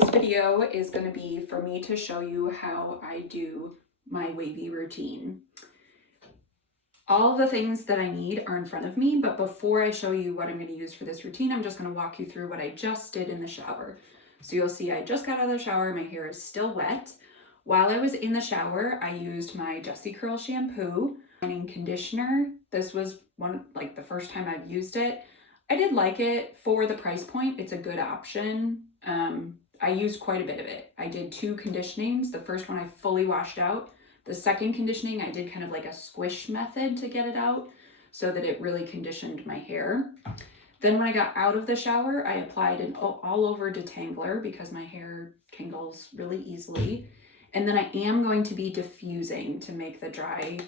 This video is going to be for me to show you how I do my wavy routine. All the things that I need are in front of me, but before I show you what I'm going to use for this routine, I'm just going to walk you through what I just did in the shower. So you'll see I just got out of the shower, my hair is still wet. While I was in the shower, I used my jessicurl shampoo and conditioner. This was the first time I've used it. I did like it for the price point. It's a good option. I used quite a bit of it. I did 2 conditionings. The first one I fully washed out. The second conditioning, I did kind of like a squish method to get it out so that it really conditioned my hair. Then when I got out of the shower, I applied an all over detangler because my hair tangles really easily. And then I am going to be diffusing to make the dry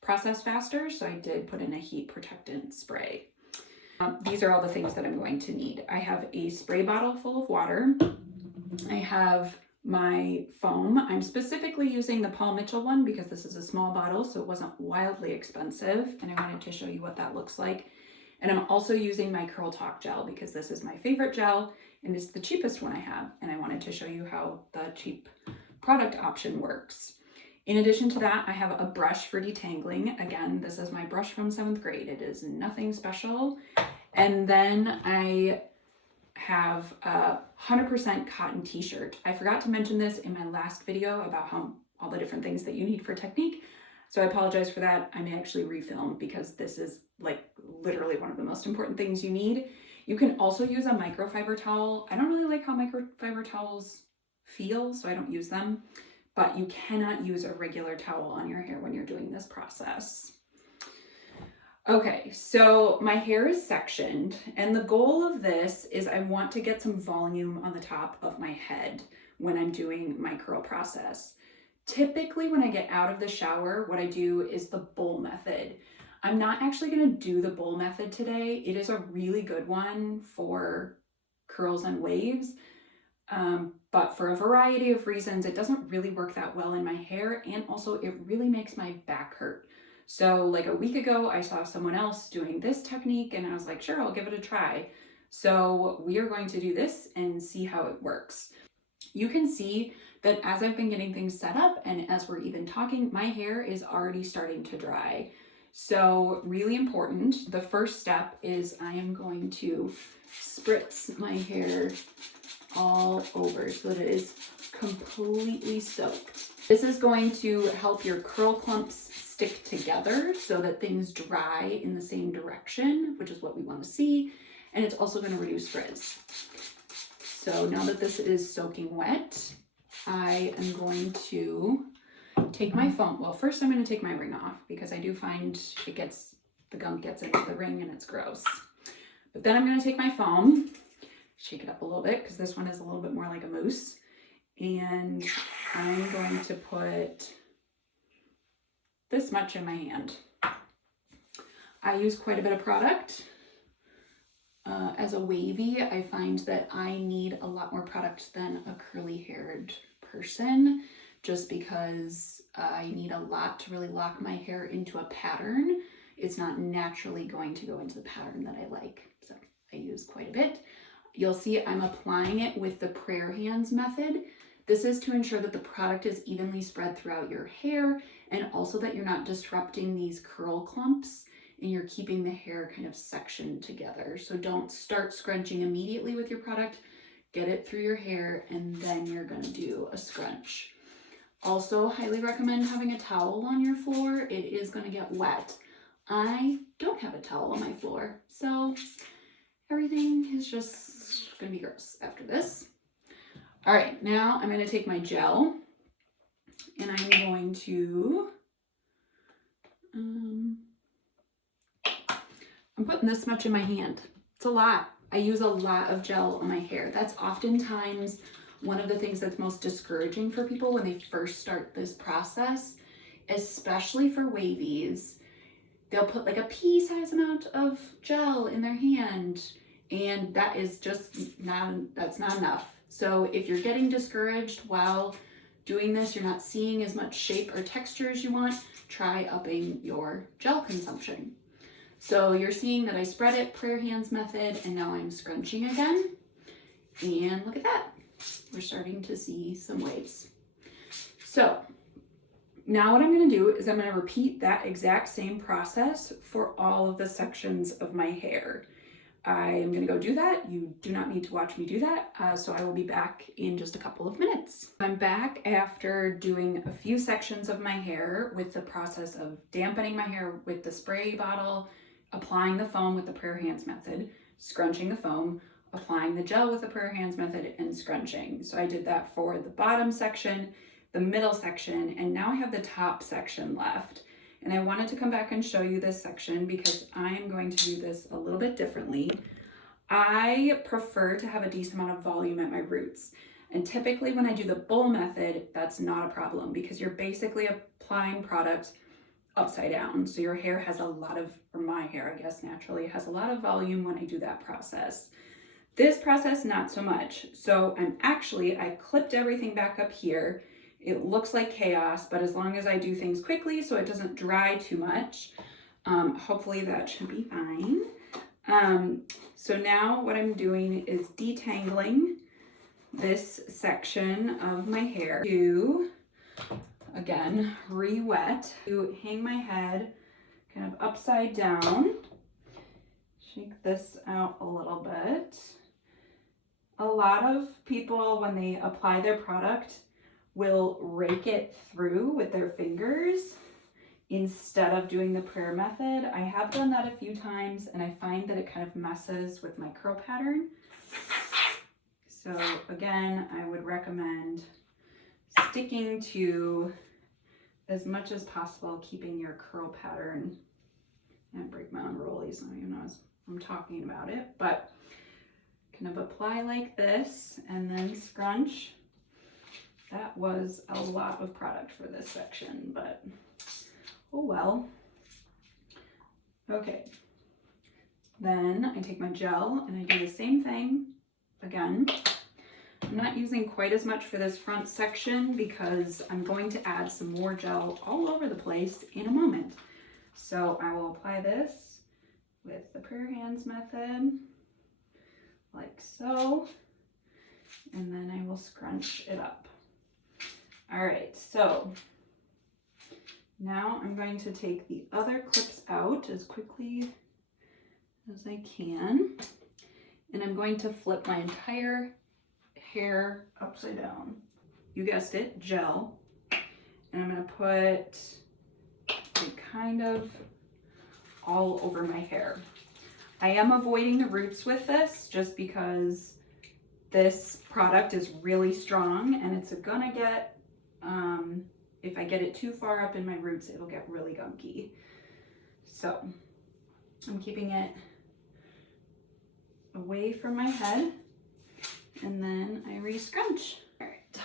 process faster. So I did put in a heat protectant spray. These are all the things that I'm going to need. I have a spray bottle full of water. I have my foam. I'm specifically using the Paul Mitchell one because this is a small bottle, so it wasn't wildly expensive, and I wanted to show you what that looks like. And I'm also using my Curl Talk gel because this is my favorite gel and it's the cheapest one I have, and I wanted to show you how the cheap product option works. In addition to that, I have a brush for detangling. Again, this is my brush from 7th grade. It is nothing special. And then I have a 100% cotton t-shirt. I forgot to mention this in my last video about how all the different things that you need for technique. So I apologize for that. I may actually refilm because this is like literally one of the most important things you need. You can also use a microfiber towel. I don't really like how microfiber towels feel, so I don't use them. But you cannot use a regular towel on your hair when you're doing this process. Okay, so my hair is sectioned, and the goal of this is I want to get some volume on the top of my head when I'm doing my curl process. Typically, when I get out of the shower, what I do is the bowl method. I'm not actually going to do the bowl method today. It is a really good one for curls and waves. But for a variety of reasons, it doesn't really work that well in my hair, and also it really makes my back hurt. So like a week ago, I saw someone else doing this technique and I was like, sure, I'll give it a try. So we are going to do this and see how it works. You can see that as I've been getting things set up and as we're even talking, my hair is already starting to dry. So really important, the first step is I am going to spritz my hair all over so that it is completely soaked. This is going to help your curl clumps stick together so that things dry in the same direction, which is what we want to see. And it's also going to reduce frizz. So now that this is soaking wet, I am going to take my foam. Well, first I'm going to take my ring off because I do find the gunk gets into the ring and it's gross. But then I'm going to take my foam, shake it up a little bit because this one is a little bit more like a mousse. And I'm going to put this much in my hand. I use quite a bit of product. As a wavy, I find that I need a lot more product than a curly haired person just because I need a lot to really lock my hair into a pattern. It's not naturally going to go into the pattern that I like. So I use quite a bit. You'll see I'm applying it with the prayer hands method. This is to ensure that the product is evenly spread throughout your hair and also that you're not disrupting these curl clumps and you're keeping the hair kind of sectioned together. So don't start scrunching immediately with your product. Get it through your hair and then you're going to do a scrunch. Also, highly recommend having a towel on your floor. It is going to get wet. I don't have a towel on my floor, so everything is just going to be gross after this. All right, now I'm going to take my gel and I'm going to, I'm putting this much in my hand. It's a lot. I use a lot of gel on my hair. That's oftentimes one of the things that's most discouraging for people when they first start this process, especially for wavies. They'll put like a pea-sized amount of gel in their hand, and that is just that's not enough. So if you're getting discouraged while doing this, you're not seeing as much shape or texture as you want, try upping your gel consumption. So you're seeing that I spread it, prayer hands method, and now I'm scrunching again. And look at that. we're starting to see some waves. So now what I'm going to do is I'm going to repeat that exact same process for all of the sections of my hair. I am going to go do that. You do not need to watch me do that, so I will be back in just a couple of minutes. I'm back after doing a few sections of my hair with the process of dampening my hair with the spray bottle, applying the foam with the prayer hands method, scrunching the foam, applying the gel with the prayer hands method, and scrunching. So I did that for the bottom section, the middle section, and now I have the top section left. And I wanted to come back and show you this section because I'm going to do this a little bit differently. I prefer to have a decent amount of volume at my roots. And typically when I do the bowl method, that's not a problem because you're basically applying product upside down. So your hair has a lot of, or my hair, I guess naturally, has a lot of volume when I do that process. This process, not so much. So I clipped everything back up here. It looks like chaos, but as long as I do things quickly so it doesn't dry too much, hopefully that should be fine. So now what I'm doing is detangling this section of my hair to, again, re-wet, to hang my head kind of upside down. Shake this out a little bit. A lot of people, when they apply their product, will rake it through with their fingers instead of doing the prayer method. I have done that a few times and I find that it kind of messes with my curl pattern. So again, I would recommend sticking to, as much as possible, keeping your curl pattern. And break my own rollies, I don't even know as I'm talking about it, but kind of apply like this and then scrunch. That was a lot of product for this section, but oh well. Okay, then I take my gel and I do the same thing again. I'm not using quite as much for this front section because I'm going to add some more gel all over the place in a moment. So I will apply this with the prayer hands method, like so, and then I will scrunch it up. All right, so now I'm going to take the other clips out as quickly as I can, and I'm going to flip my entire hair upside down. You guessed it, gel, and I'm gonna put it kind of all over my hair. I am avoiding the roots with this just because this product is really strong and it's gonna get, if I get it too far up in my roots, it'll get really gunky. So I'm keeping it away from my head and then I re-scrunch. All right.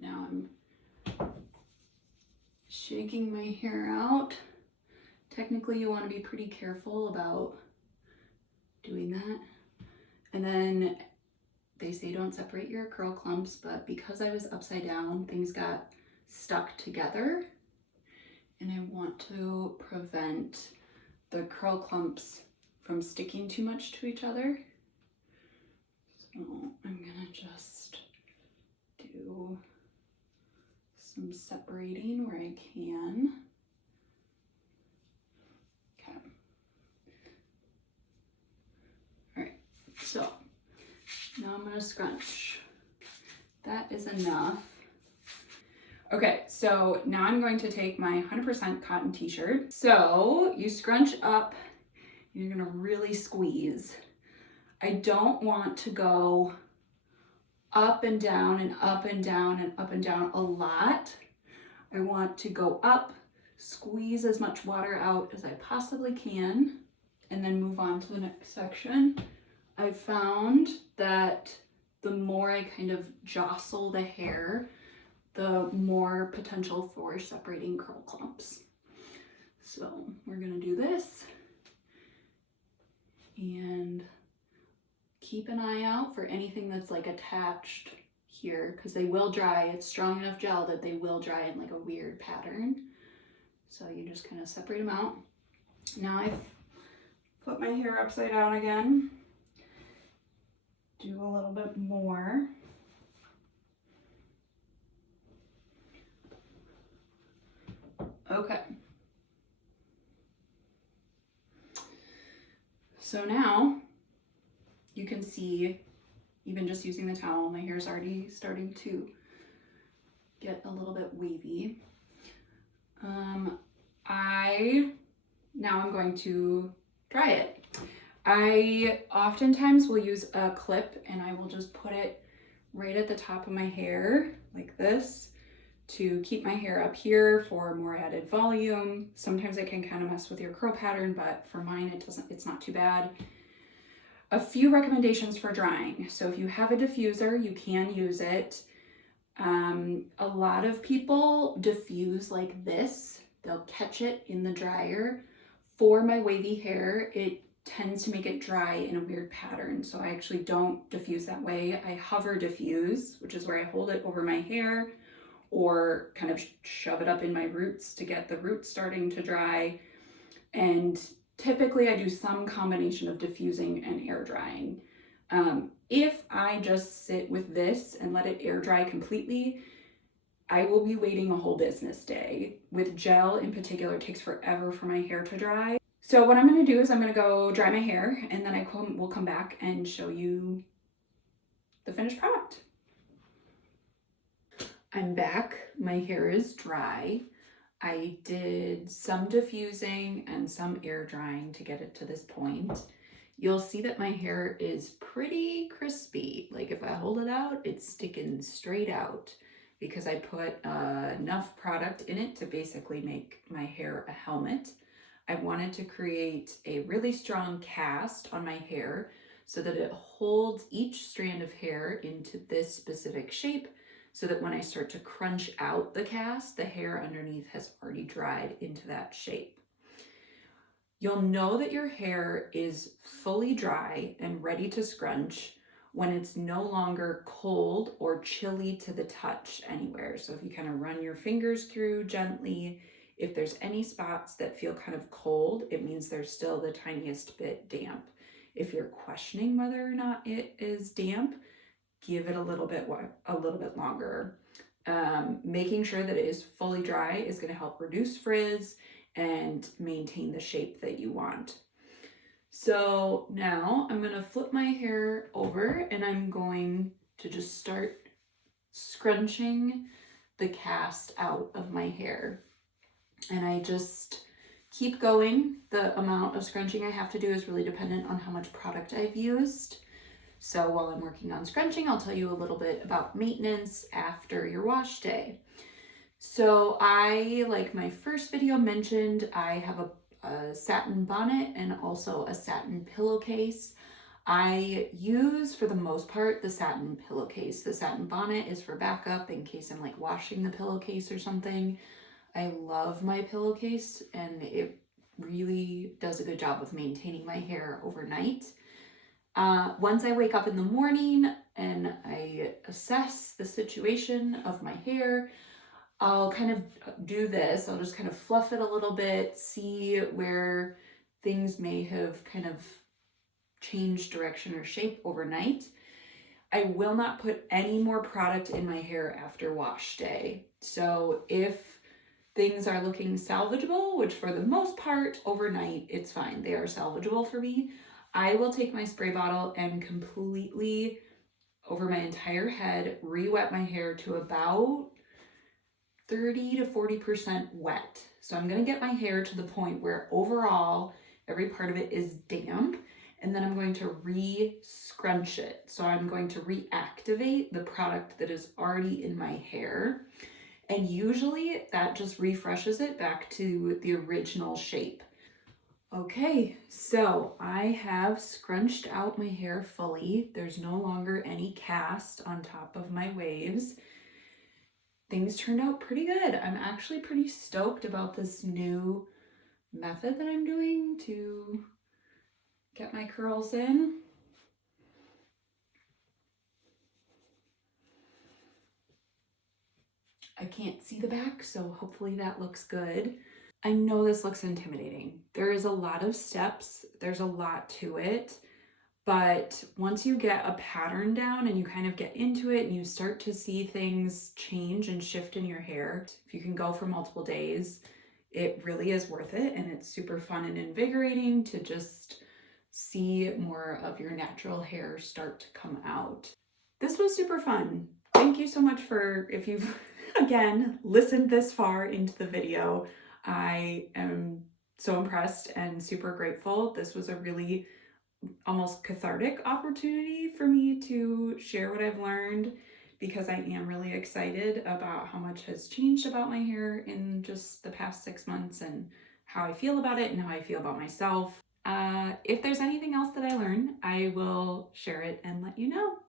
Now I'm shaking my hair out. Technically you want to be pretty careful about doing that. And then they say don't separate your curl clumps, but because I was upside down, things got stuck together and I want to prevent the curl clumps from sticking too much to each other. So I'm gonna just do some separating where I can. Okay. All right, so now I'm gonna scrunch. That is enough. Okay, so now I'm going to take my 100% cotton t-shirt. So you scrunch up, you're gonna really squeeze. I don't want to go up and down and up and down and up and down a lot. I want to go up, squeeze as much water out as I possibly can, and then move on to the next section. I found that the more I kind of jostle the hair, the more potential for separating curl clumps. So we're gonna do this and keep an eye out for anything that's like attached here because they will dry. It's strong enough gel that they will dry in like a weird pattern. So you just kind of separate them out. Now I've put my hair upside down again. do a little bit more. Okay. So now you can see, even just using the towel, my hair is already starting to get a little bit wavy. Now I'm going to dry it. I oftentimes will use a clip and I will just put it right at the top of my hair like this to keep my hair up here for more added volume. Sometimes it can kind of mess with your curl pattern, but for mine it's not too bad. A few recommendations for drying. So if you have a diffuser, you can use it. A lot of people diffuse like this. They'll catch it in the dryer. For my wavy hair, it tends to make it dry in a weird pattern. So I actually don't diffuse that way. I hover diffuse, which is where I hold it over my hair or kind of shove it up in my roots to get the roots starting to dry. And typically I do some combination of diffusing and air drying. If I just sit with this and let it air dry completely, I will be waiting a whole business day. With gel in particular, it takes forever for my hair to dry. So what I'm gonna do is I'm gonna go dry my hair and then we'll come back and show you the finished product. I'm back, my hair is dry. I did some diffusing and some air drying to get it to this point. You'll see that my hair is pretty crispy. Like if I hold it out, it's sticking straight out because I put enough product in it to basically make my hair a helmet. I wanted to create a really strong cast on my hair so that it holds each strand of hair into this specific shape, so that when I start to crunch out the cast, the hair underneath has already dried into that shape. You'll know that your hair is fully dry and ready to scrunch when it's no longer cold or chilly to the touch anywhere. So if you kind of run your fingers through gently, if there's any spots that feel kind of cold, it means there's still the tiniest bit damp. If you're questioning whether or not it is damp, give it a little bit longer. Making sure that it is fully dry is going to help reduce frizz and maintain the shape that you want. So now I'm going to flip my hair over and I'm going to just start scrunching the cast out of my hair. And I just keep going. The amount of scrunching I have to do is really dependent on how much product I've used. So while I'm working on scrunching, I'll tell you a little bit about maintenance after your wash day. So like my first video mentioned, I have a satin bonnet and also a satin pillowcase. I use, for the most part, the satin pillowcase. The satin bonnet is for backup in case I'm like washing the pillowcase or something. I love my pillowcase and it really does a good job of maintaining my hair overnight. Once I wake up in the morning and I assess the situation of my hair, I'll kind of do this. I'll just kind of fluff it a little bit, see where things may have kind of changed direction or shape overnight. I will not put any more product in my hair after wash day. So if things are looking salvageable, which for the most part overnight, it's fine. They are salvageable for me. I will take my spray bottle and completely, over my entire head, re-wet my hair to about 30 to 40% wet. So I'm going to get my hair to the point where overall every part of it is damp, and then I'm going to re-scrunch it. So I'm going to reactivate the product that is already in my hair, and usually that just refreshes it back to the original shape. Okay, so I have scrunched out my hair fully. There's no longer any cast on top of my waves. Things turned out pretty good. I'm actually pretty stoked about this new method that I'm doing to get my curls in. I can't see the back, so hopefully that looks good. I know this looks intimidating. There is a lot of steps. There's a lot to it. But once you get a pattern down and you kind of get into it and you start to see things change and shift in your hair, if you can go for multiple days, it really is worth it. And it's super fun and invigorating to just see more of your natural hair start to come out. This was super fun. Thank you so much for, if you've, again, listened this far into the video. I am so impressed and super grateful. This was a really almost cathartic opportunity for me to share what I've learned, because I am really excited about how much has changed about my hair in just the past 6 months and how I feel about it and how I feel about myself. If there's anything else that I learn, I will share it and let you know.